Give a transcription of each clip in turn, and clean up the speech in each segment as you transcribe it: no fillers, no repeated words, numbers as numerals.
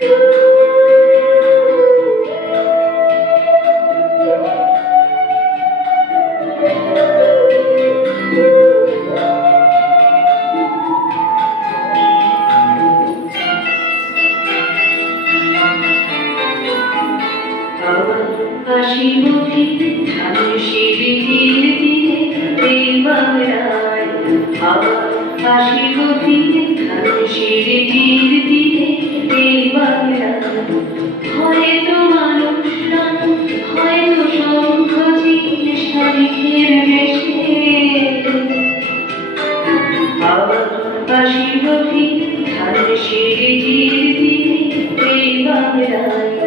হাসি মুখে ধানুষের তীর দিয়ে দেবারায় হাসি মুখে ধানুষের তীর দিয়ে দেবারায় হয়তো মানুষ নয় হয়তো শঙ্খচিল শালিখের বেশে হাসি মুখে ধানুষের তীর দিয়ে দেবারায়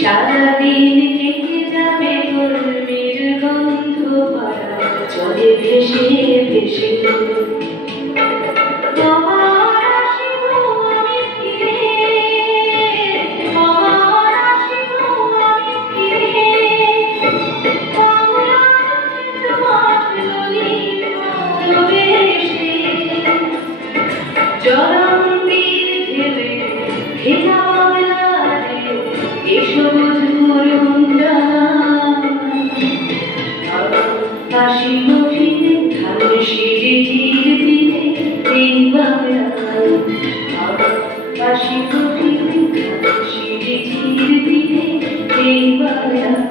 সারাদিন থেকে যাবে কর্মের গন্ধ ভরা জলে ভেসে ভেসে হাসি মুখে ধানুষের তীর দিয়ে দেবারায় হাসি মুখে ধানুষের তীর দিয়ে দেবারায়